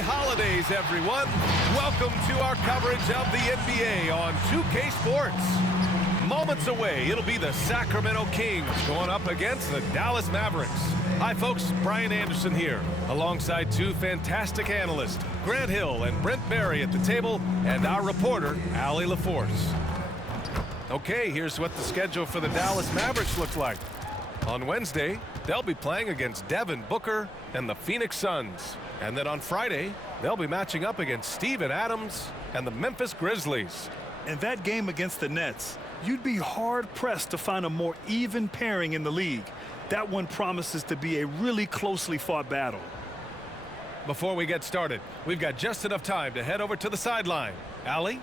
holidays, everyone. Welcome to our coverage of the NBA on 2K Sports. Moments away, it'll be the Sacramento Kings going up against the Dallas Mavericks. Hi, folks. Brian Anderson here, alongside two fantastic analysts, Grant Hill and Brent Barry at the table, and our reporter, Allie LaForce. Okay, here's what the schedule for the Dallas Mavericks looks like. On Wednesday, they'll be playing against Devin Booker and the Phoenix Suns. And then on Friday, they'll be matching up against Steven Adams and the Memphis Grizzlies. In that game against the Nets, you'd be hard-pressed to find a more even pairing in the league. That one promises to be a really closely fought battle. Before we get started, we've got just enough time to head over to the sideline. Allie?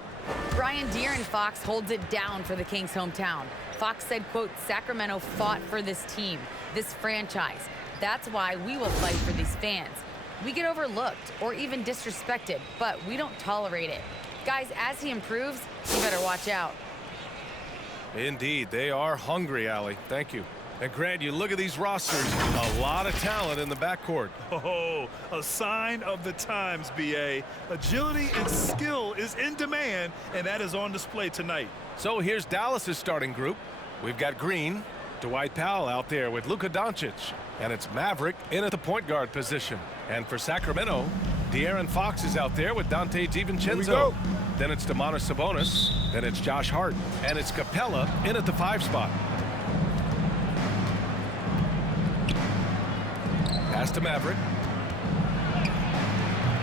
Brian De'Aaron Fox holds it down for the Kings' hometown. Fox said, quote, Sacramento fought for this team, this franchise. That's why we will fight for these fans. We get overlooked or even disrespected, but we don't tolerate it. Guys, as he improves, you better watch out. Indeed, they are hungry, Allie. Thank you. And Grant, you look at these rosters, a lot of talent in the backcourt. Oh, a sign of the times, B.A. Agility and skill is in demand, and that is on display tonight. So here's Dallas's starting group. We've got Green, Dwight Powell out there with Luka Doncic, and it's Maverick in at the point guard position. And for Sacramento, De'Aaron Fox is out there with Dante DiVincenzo. Then it's Domantas Sabonis, then it's Josh Hart, and it's Capella in at the 5 spot. Pass to Maverick.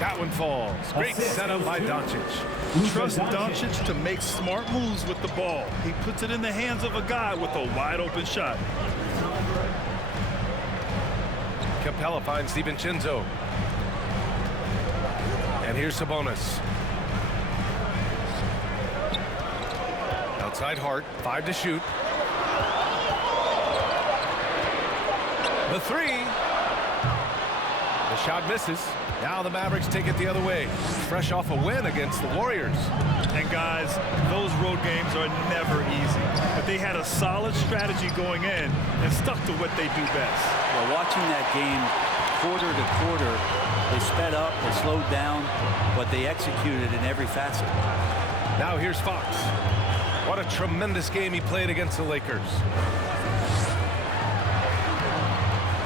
That one falls. Great setup by Doncic. Trust Doncic to make smart moves with the ball. He puts it in the hands of a guy with a wide-open shot. Capella finds DiVincenzo. And here's Sabonis. Outside Hart, 5 to shoot. The 3. The shot misses. Now the Mavericks take it the other way. Fresh off a win against the Warriors. And guys, those road games are never easy. But they had a solid strategy going in and stuck to what they do best. Well, watching that game quarter to quarter, they sped up, they slowed down, but they executed in every facet. Now here's Fox. What a tremendous game he played against the Lakers.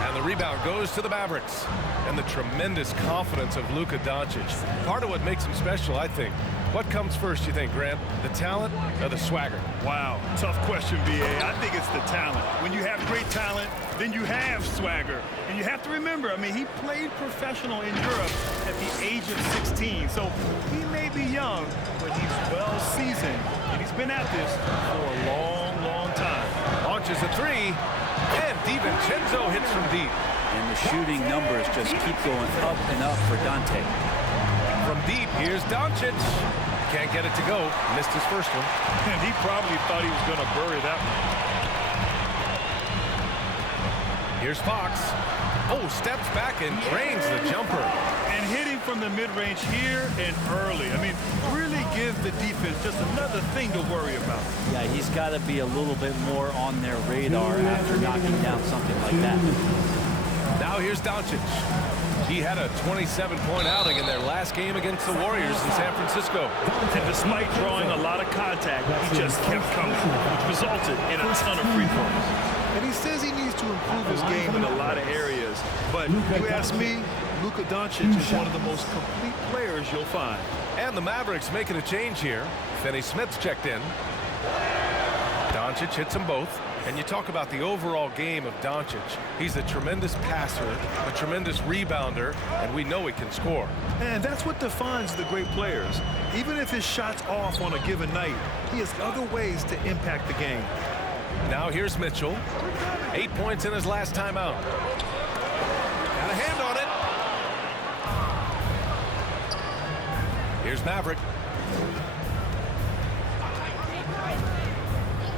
And the rebound goes to the Mavericks. And the tremendous confidence of Luka Doncic. Part of what makes him special, I think. What comes first, you think, Grant? The talent or the swagger? Wow, tough question, B.A. I think it's the talent. When you have great talent, then you have swagger. And you have to remember, I mean, he played professional in Europe at the age of 16. So he may be young, but he's well seasoned. And he's been at this for a long, long time. Launches a 3. And DiVincenzo hits from deep. And the shooting numbers just keep going up and up for Dante. From deep, here's Doncic. Can't get it to go. Missed his first one. And he probably thought he was going to bury that one. Here's Fox. Oh, steps back and drains the jumper. And hitting from the mid-range here and early. I mean, really give the defense just another thing to worry about. Yeah, he's got to be a little bit more on their radar after knocking down something like that. Now here's Doncic. He had a 27-point outing in their last game against the Warriors in San Francisco. And despite drawing a lot of contact, he just kept coming, which resulted in a ton of free throws. And he says he needs to improve his game in a lot of areas. But you ask me, Luka Doncic is one of the most complete players you'll find. And the Mavericks making a change here. Finney Smith's checked in. Doncic hits them both. And you talk about the overall game of Doncic. He's a tremendous passer, a tremendous rebounder, and we know he can score. And that's what defines the great players. Even if his shot's off on a given night, he has other ways to impact the game. Now here's Mitchell. 8 points in his last time out. Got a hand on it. Here's Maverick.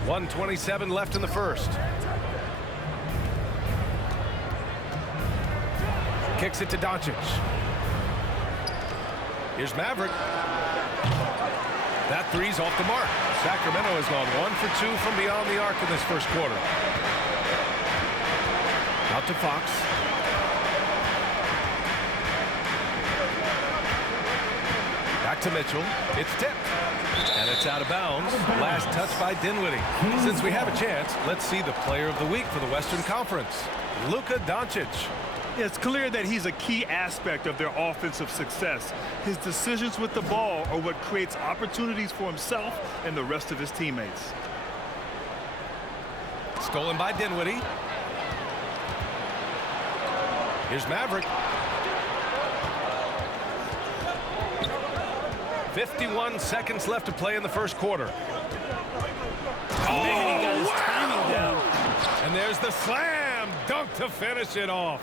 1:27 left in the first. Kicks it to Doncic. Here's Maverick. That three's off the mark. Sacramento has gone 1 for 2 from beyond the arc in this first quarter. Out to Fox. Back to Mitchell. It's tipped. And it's out of bounds. Last touch by Dinwiddie. Since we have a chance, let's see the player of the week for the Western Conference. Luka Doncic. It's clear that he's a key aspect of their offensive success. His decisions with the ball are what creates opportunities for himself and the rest of his teammates. Stolen by Dinwiddie. Here's Maverick. 51 seconds left to play in the first quarter. Oh, man, he got his timing down. And there's the slam dunk to finish it off.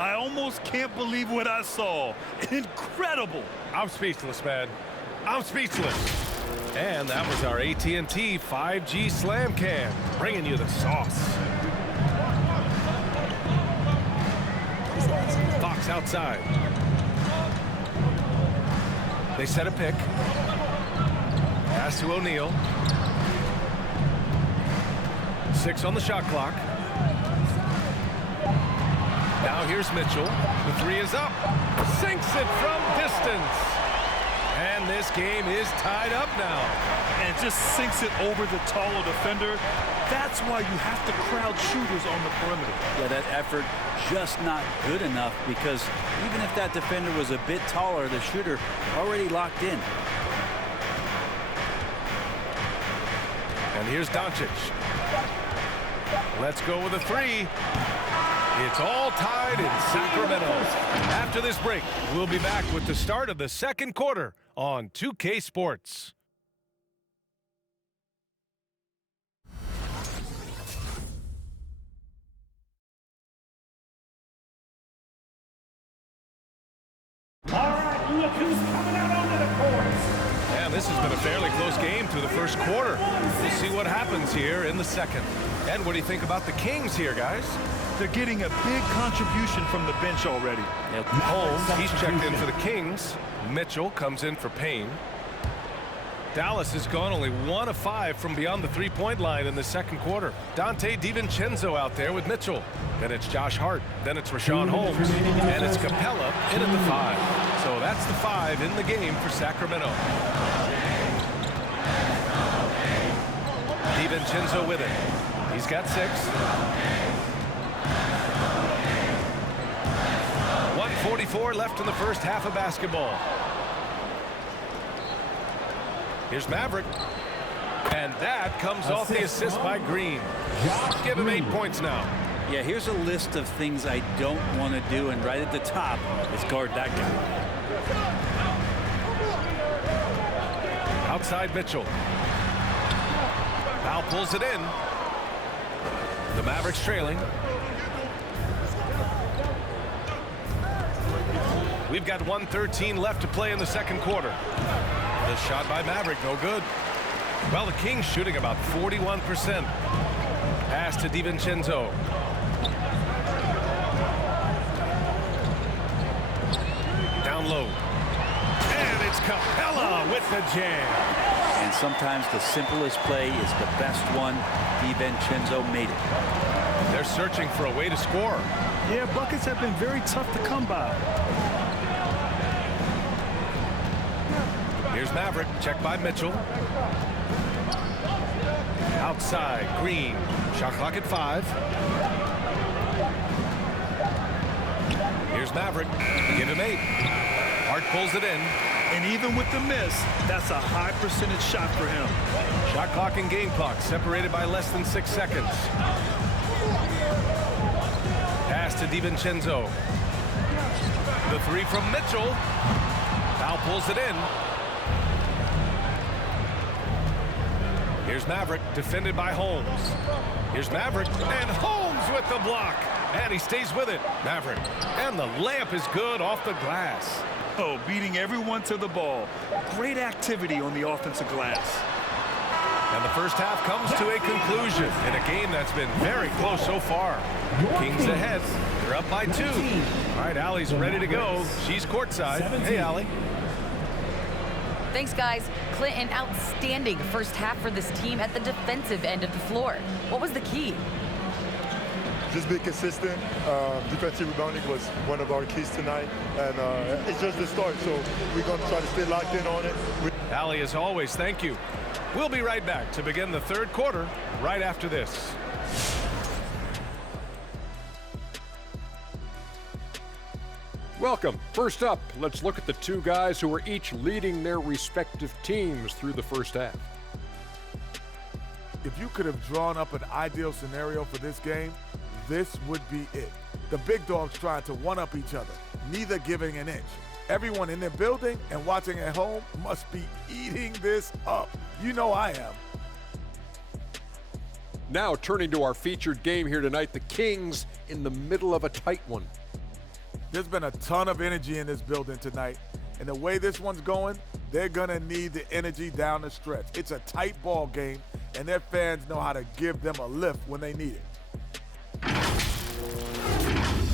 I almost can't believe what I saw. Incredible. I'm speechless, man. I'm speechless. And that was our AT&T 5G Slam Cam, bringing you the sauce. Fox outside. They set a pick. Pass to O'Neal. 6 on the shot clock. Now here's Mitchell. The 3 is up. Sinks it from distance. And this game is tied up now. And just sinks it over the taller defender. That's why you have to crowd shooters on the perimeter. Yeah, that effort just not good enough, because even if that defender was a bit taller, the shooter already locked in. And here's Doncic. Let's go with a 3. It's all tied in Sacramento. After this break, we'll be back with the start of the second quarter on 2K Sports. All right, look who's coming out onto the court. And this has been a fairly close game through the first quarter. We'll see what happens here in the second. And what do you think about the Kings here, guys? They're getting a big contribution from the bench already. Yep. Holmes, he's checked in for the Kings. Mitchell comes in for Payne. Dallas has gone only 1 of 5 from beyond the three-point line in the second quarter. Dante DiVincenzo out there with Mitchell. Then it's Josh Hart. Then it's Rashawn Holmes. And it's Capella in at the 5. So that's the 5 in the game for Sacramento. DiVincenzo with it. He's got 6. 1:44 left in the first half of basketball. Here's Maverick. And that comes off the assist by Green. Give him 8 points now. Yeah, here's a list of things I don't want to do, and right at the top is guard that guy. Outside Mitchell. Foul pulls it in. The Mavericks trailing. We've got 1:13 left to play in the second quarter. The shot by Maverick, no good. Well, the Kings shooting about 41%. Pass to DiVincenzo. Down low. And it's Capella with the jam. And sometimes the simplest play is the best one. DiVincenzo made it. They're searching for a way to score. Yeah, buckets have been very tough to come by. Here's Maverick, checked by Mitchell. Outside, Green. Shot clock at 5. Here's Maverick. Give him 8. Hart pulls it in. And even with the miss, that's a high percentage shot for him. Shot clock and game clock separated by less than 6 seconds. Pass to DiVincenzo. The 3 from Mitchell. Foul pulls it in. Here's Maverick, defended by Holmes. Here's Maverick, and Holmes with the block. And he stays with it. Maverick. And the layup is good off the glass. Oh, beating everyone to the ball. Great activity on the offensive glass. And the first half comes to a conclusion in a game that's been very close so far. Kings ahead. They're up by 2. All right, Allie's ready to go. She's courtside. Hey, Allie. Thanks, guys. Clint, an outstanding first half for this team at the defensive end of the floor. What was the key? just be consistent. Defensive rebounding was one of our keys tonight, and it's just the start, so we're going to try to stay locked in on it. Allie, as always, thank you. We'll be right back to begin the third quarter right after this. Welcome. First up, let's look at the two guys who are each leading their respective teams through the first half. If you could have drawn up an ideal scenario for this game, this would be it. The big dogs trying to one-up each other, neither giving an inch. Everyone in their building and watching at home must be eating this up. You know I am. Now turning to our featured game here tonight, the Kings in the middle of a tight one. There's been a ton of energy in this building tonight, and the way this one's going, they're gonna need the energy down the stretch. It's a tight ball game, and their fans know how to give them a lift when they need it.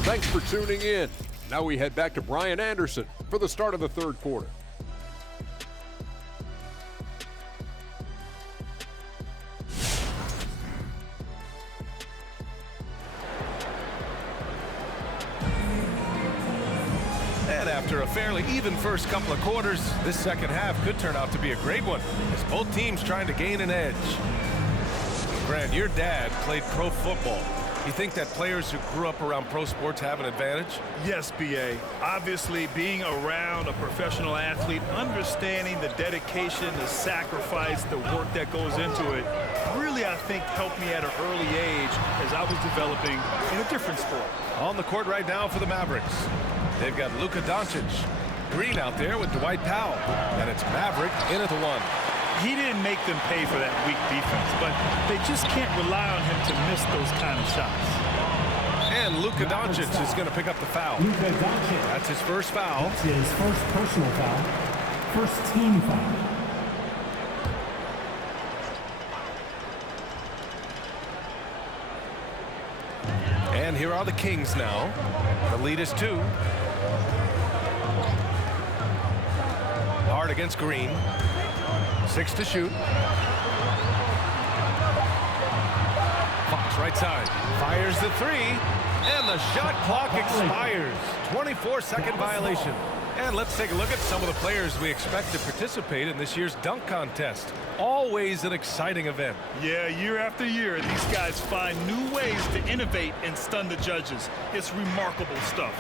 Thanks for tuning in. Now we head back to Brian Anderson for the start of the third quarter. And after a fairly even first couple of quarters, this second half could turn out to be a great one, as both teams trying to gain an edge. Grant, your dad played pro football. You think that players who grew up around pro sports have an advantage? Yes, B.A. Obviously, being around a professional athlete, understanding the dedication, the sacrifice, the work that goes into it, really, I think, helped me at an early age as I was developing in a different sport. On the court right now for the Mavericks, they've got Luka Doncic. Green out there with Dwight Powell. And it's Maverick in at the one. He didn't make them pay for that weak defense, but they just can't rely on him to miss those kind of shots. And Luka Doncic is going to pick up the foul. Luka Doncic. That's his first foul. That's his first personal foul. First team foul. And here are the Kings now. The lead is 2. Hard against Green. 6 to shoot. Fox right side. Fires the 3. And the shot clock expires. 24-second violation. And let's take a look at some of the players we expect to participate in this year's dunk contest. Always an exciting event. Yeah, year after year, these guys find new ways to innovate and stun the judges. It's remarkable stuff.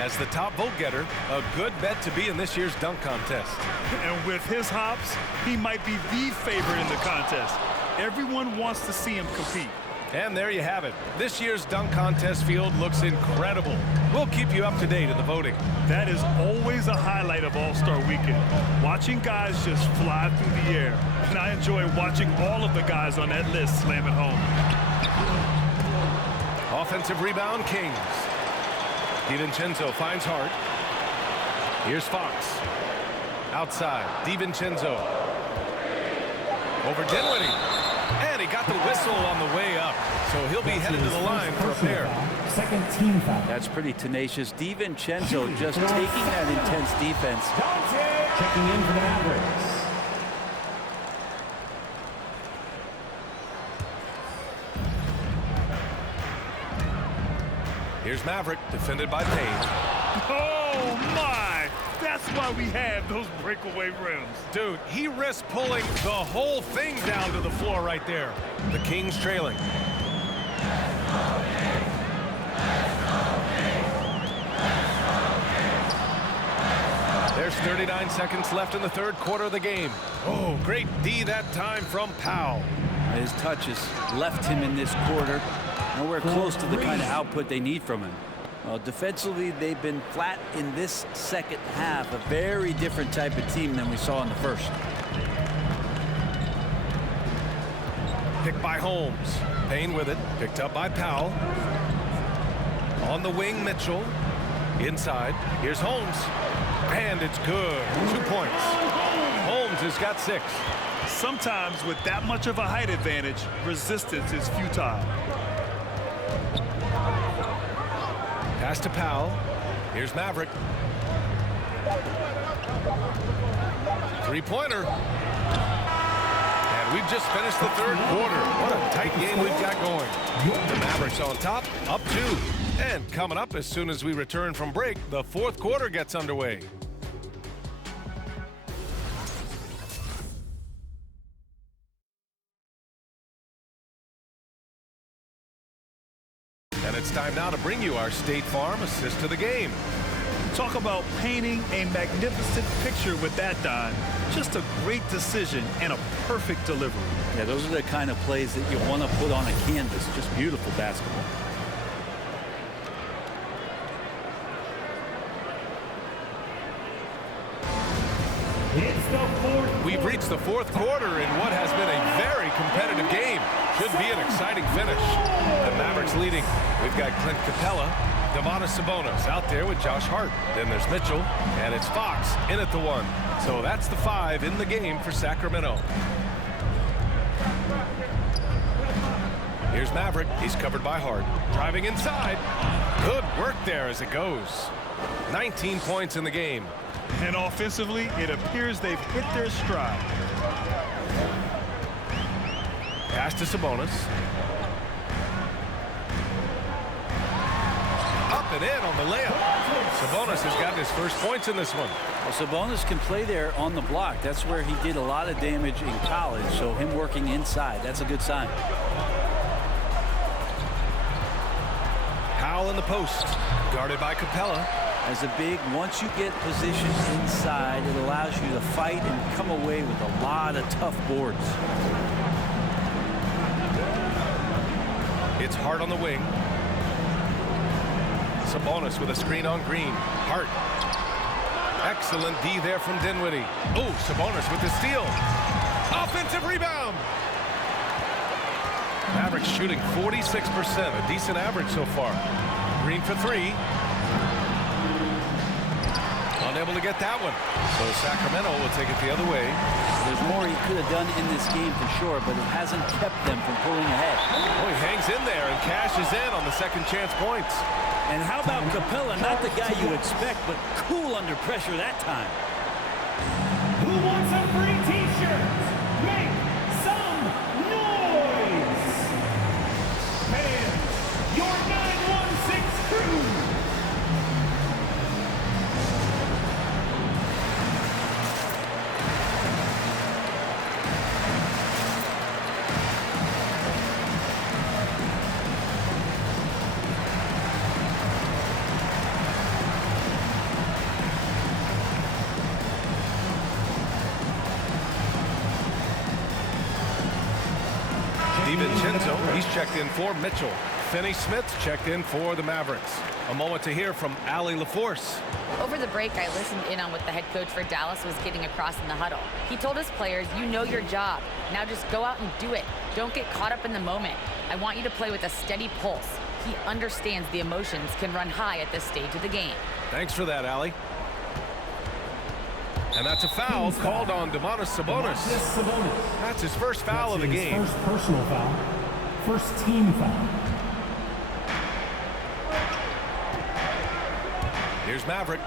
As the top vote getter, a good bet to be in this year's dunk contest. And with his hops, he might be the favorite in the contest. Everyone wants to see him compete. And there you have it. This year's dunk contest field looks incredible. We'll keep you up to date in the voting. That is always a highlight of All-Star Weekend. Watching guys just fly through the air. And I enjoy watching all of the guys on that list slam it home. Offensive rebound, Kings. DiVincenzo finds Hart. Here's Fox. Outside, DiVincenzo. Over Dinwiddie. And he got the whistle on the way up. So he'll be headed to the line for a pair. Second team foul. That's pretty tenacious. DiVincenzo just taking that intense defense. Checking in for the Mavericks. Here's Maverick, defended by Payne. Oh, my! That's why we have those breakaway rims. Dude, he risked pulling the whole thing down to the floor right there. The Kings trailing. There's 39 seconds left in the third quarter of the game. Oh, great D that time from Powell. His touches left him in this quarter. Nowhere close to the kind of output they need from him. Well, defensively, they've been flat in this second half. A very different type of team than we saw in the first. Picked by Holmes. Payne with it. Picked up by Powell. On the wing, Mitchell. Inside. Here's Holmes. And it's good. 2 points. Holmes has got 6. Sometimes with that much of a height advantage, resistance is futile. Pass to Powell. Here's Maverick. Three-pointer. And We've just finished the third quarter. What a tight game we've got going. The Mavericks on top, up 2. And coming up as soon as we return from break, the fourth quarter gets underway. And it's time now to bring you our State Farm assist to the game. Talk about painting a magnificent picture with that, Don. Just a great decision and a perfect delivery. Yeah, those are the kind of plays that you want to put on a canvas. Just beautiful basketball. We've reached the fourth quarter in what has been a very competitive game. Should be an exciting finish. The Mavericks leading. We've got Clint Capella, Domantas Sabonis out there with Josh Hart. Then there's Mitchell, and it's Fox in at the 1. So that's the 5 in the game for Sacramento. Here's Maverick. He's covered by Hart. Driving inside. Good work there as it goes. 19 points in the game. And offensively, it appears they've hit their stride. Pass to Sabonis. Up and in on the layup. Sabonis has gotten his first points in this one. Well, Sabonis can play there on the block. That's where he did a lot of damage in college. So him working inside, that's a good sign. Powell in the post. Guarded by Capella. As a big, once you get positioned inside, it allows you to fight and come away with a lot of tough boards. It's Hart on the wing. Sabonis with a screen on Green. Hart. Excellent D there from Dinwiddie. Oh, Sabonis with the steal. Offensive rebound. Mavericks shooting 46%, a decent average so far. Green for 3. Unable to get that one. So Sacramento will take it the other way. There's more he could have done in this game for sure, but it hasn't kept them from pulling ahead. Oh, he hangs in there and cashes in on the second chance points. And how about Capella? Not the guy you expect, but cool under pressure that time. Who wants a free t-shirt? Make some noise! Fans, your 916 crew! He's checked in for Mitchell. Finney Smith's checked in for the Mavericks. A moment to hear from Allie LaForce. Over the break, I listened in on what the head coach for Dallas was getting across in the huddle. He told his players, you know your job. Now just go out and do it. Don't get caught up in the moment. I want you to play with a steady pulse. He understands the emotions can run high at this stage of the game. Thanks for that, Allie. And that's a foul called on Domantas Sabonis. That's his first foul of the game. First personal foul. First team foul. Here's Maverick.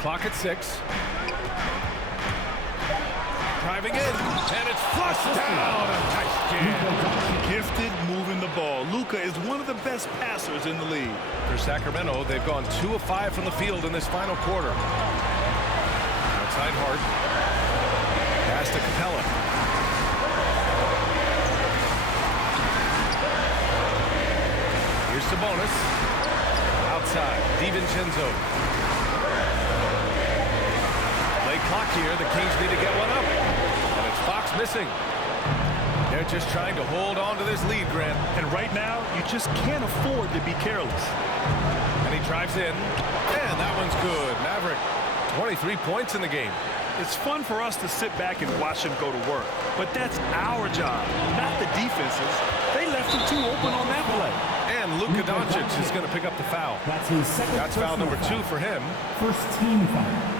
Clock at 6. Driving in, and it's flushed down. A nice jam. Gifted moving the ball. Luka is one of the best passers in the league. For Sacramento, they've gone 2 of 5 from the field in this final quarter. Outside Hart. Pass to Capella. Here's Sabonis. Outside, DiVincenzo. Play clock here. The Kings need to get one up. And it's Fox missing. They're just trying to hold on to this lead, Grant. And right now, you just can't afford to be careless. And he drives in. And that one's good. Maverick, 23 points in the game. It's fun for us to sit back and watch him go to work. But that's our job, not the defense's. They left him too open on that play. And Luka Doncic is going to pick up the foul. That's his second. That's foul number 2 for him. First team foul.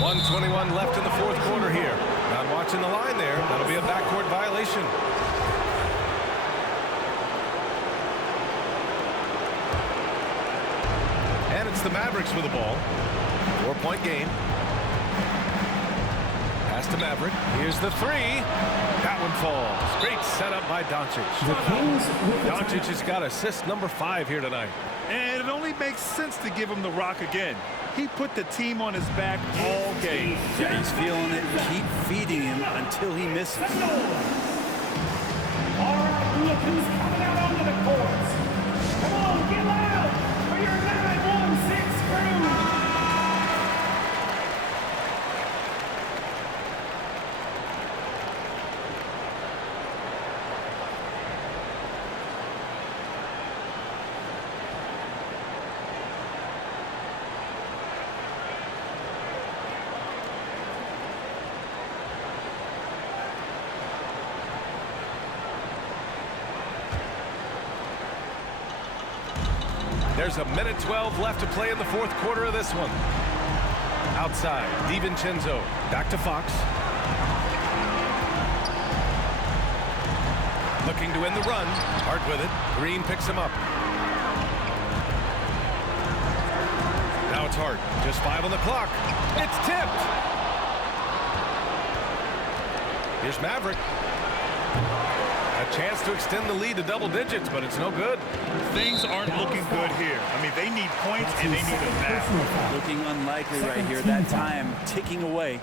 1:21 left in the fourth quarter here. Not watching the line there. That'll be a backcourt violation. And it's the Mavericks with the ball. 4-point game. Pass to Maverick. Here's the three. That one falls. Great setup by Doncic. Doncic has got assist number 5 here tonight. And it only makes sense to give him the rock again. He put the team on his back all game. Yeah, he's feeling it. Keep feeding him until he misses. All right, look who's coming out onto the court. Come on, get loud for your 9-1-6 crew. There's a minute 12 left to play in the 4th quarter of this one. Outside, DiVincenzo. Back to Fox. Looking to win the run. Hard with it. Green picks him up. Now it's Hart. Just 5 on the clock. It's tipped. Here's Maverick. A chance to extend the lead to double digits, but it's no good. Things aren't looking good here. I mean, they need points, and they need them now. Looking unlikely right here. That time ticking away.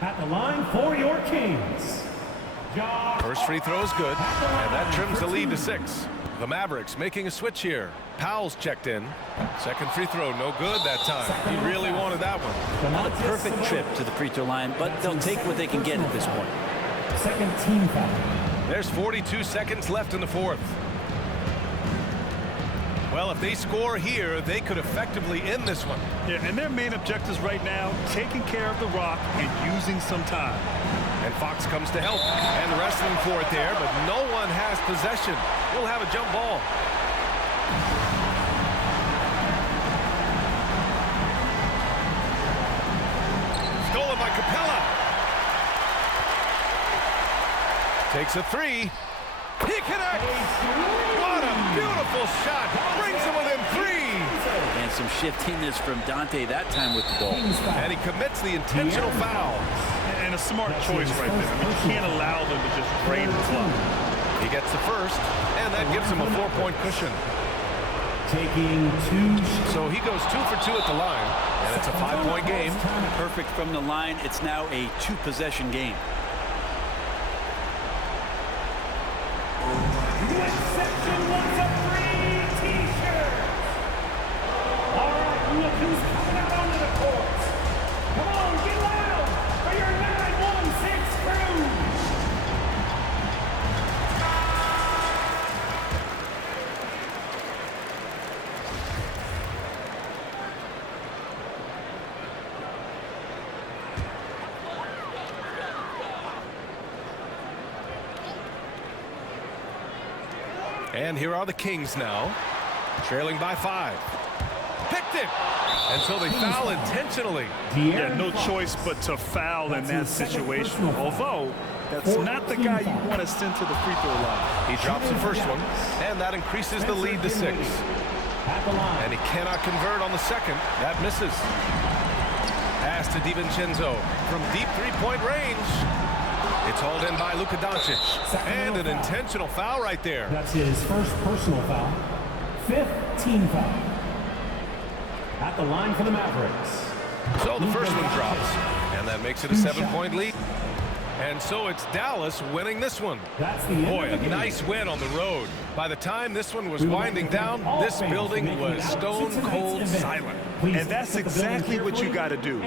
At the line for your Kings. First free throw is good, and that trims the lead to 6. The Mavericks making a switch here. Powell's checked in. Second free throw, no good that time. He really wanted that one. Not a perfect trip to the free throw line, but they'll take what they can get at this point. Second team foul. There's 42 seconds left in the 4th. Well, if they score here, they could effectively end this one. Yeah, and their main objectives right now, taking care of the rock and using some time. And Fox comes to help. And wrestling for it there, but no one has possession. We'll have a jump ball. Stolen by Capella. Takes a 3. He connects. What a beautiful shot. Brings him within 3. And some shiftiness from Dante that time with the ball. And he commits the intentional foul. And a smart choice right there. I mean, you can't allow them to just drain the clock. He gets the first, and that gives him a 4-point cushion. Taking 2 shots. So he goes 2 for 2 at the line, and it's a 5-point game. Perfect from the line. It's now a 2-possession game. Section wants a free T-shirt. All right, look who's coming out onto the court. Come on, get loud for your 9-1-6 crew. And here are the Kings now, trailing by 5. Picked it! And so they foul intentionally. Yeah, no choice but to foul in that situation. Although, that's not the guy you want to send to the free throw line. He drops the first one, and that increases the lead to 6. And he cannot convert on the second. That misses. Pass to DiVincenzo from deep 3-point range. It's hauled in by Luka Doncic. And an intentional foul right there. That's his first personal foul. 5th team foul. At the line for the Mavericks. So the first one drops, and that makes it a 7-point lead. And so it's Dallas winning this one. Boy, a nice win on the road. By the time this one was winding down, this building was stone cold silent. And that's exactly what you got to do.